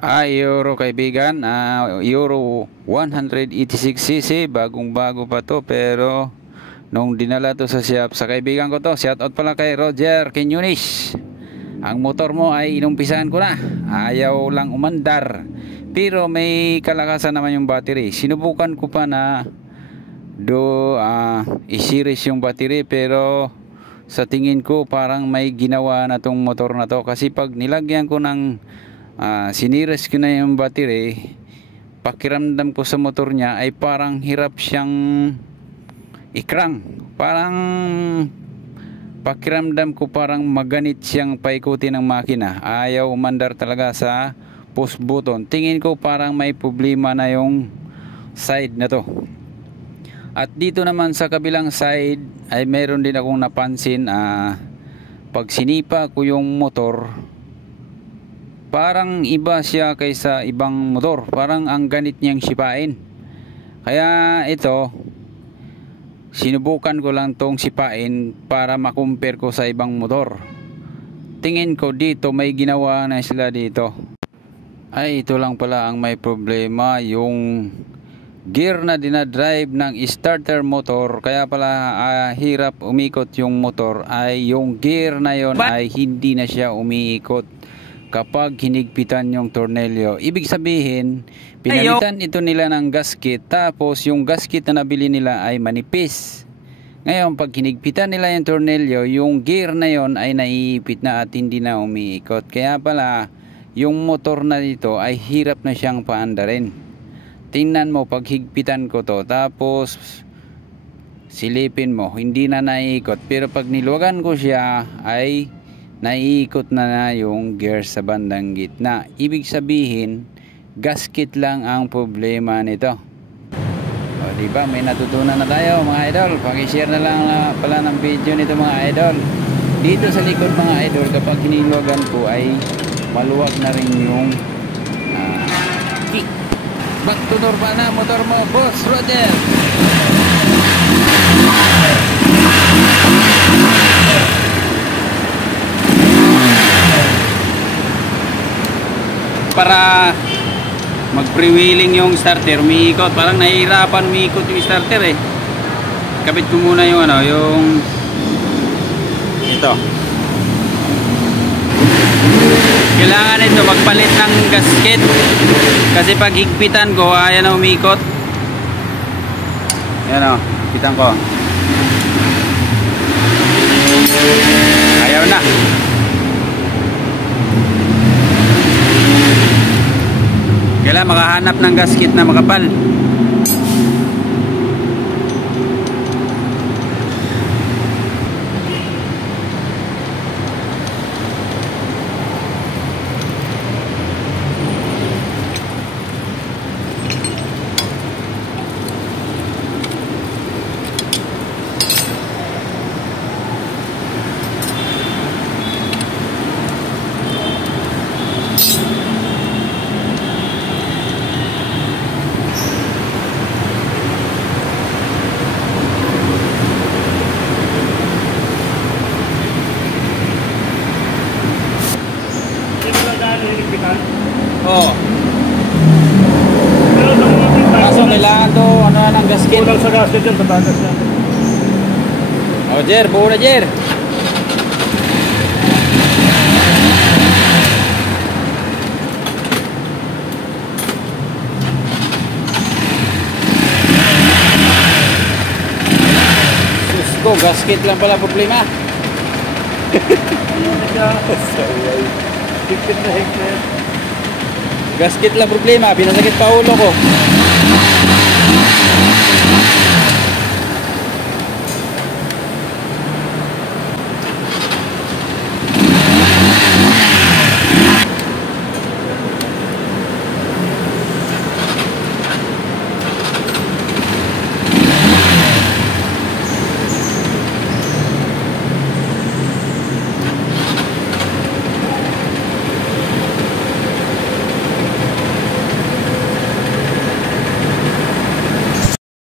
Euro kaibigan, Euro 186cc, bagong bago pa to, pero nung dinala to sa shop, sa kaibigan ko to, shout out pala kay Roger Quiñones. Ang motor mo ay inumpisahan ko na, ayaw lang umandar, pero may kalakasan naman yung battery. Sinubukan ko pa na i-series yung battery, pero sa tingin ko parang may ginawa na tong motor na to, kasi pag nilagyan ko ng siniris ko na yung battery, pakiramdam ko sa motor niya ay parang hirap siyang ikrang. Parang pakiramdam ko parang maganit siyang paikutin ng makina. Ayaw umandar talaga sa push button. Tingin ko parang may problema na yung side na to. At dito naman sa kabilang side ay meron din akong napansin, pag sinipa ko yung motor, parang iba siya kaysa ibang motor. Parang ang ganit niyang sipain. Kaya ito, sinubukan ko lang tong sipain para makumpare ko sa ibang motor. Tingin ko dito may ginawa na sila dito. Ay, ito lang pala ang may problema, yung gear na dinadrive ng starter motor. Kaya pala hirap umikot yung motor, ay yung gear na yon ay hindi na siya umiikot kapag hinigpitan yung tornilyo. Ibig sabihin, pinalitan ito nila ng gasket, tapos yung gasket na nabili nila ay manipis. Ngayon, pag hinigpitan nila yung tornilyo, yung gear na yon ay naiipit na at hindi na umiikot. Kaya pala, yung motor na dito ay hirap na siyang paandarin. Tingnan mo, pag higpitan ko to, tapos silipin mo, hindi na naiikot. Pero pag niluwagan ko siya, ay naiikot na yung gear sa bandang gitna. Ibig sabihin, gasket lang ang problema nito. O diba, may natutunan na tayo mga idol. Paki-share na lang pala ng video nito mga idol. Dito sa likod mga idol, kapag hiniluwagan ko ay maluwag na rin yung kick. Back to normal na motor mo, Boss Roger. Para mag-freewheeling yung starter, umiikot. Parang nahihirapan umiikot yung starter eh. Kapit ko muna yung yung ito. Kailangan ito magpalit ng gasket, kasi pag higpitan ko, ayan na umiikot. Ayan o, higpitan ko. Ayaw na. Kailangan makahanap ng gasket na makapal. Oo. Kaso kailangan to ng gasket. Kulang sa gasket yan, patagas yan. O Jer, buo na Jer. Susko, gasket lang pala problema. Higpit na higpit. Gasket lang problema, pinasakit pa ulo ko.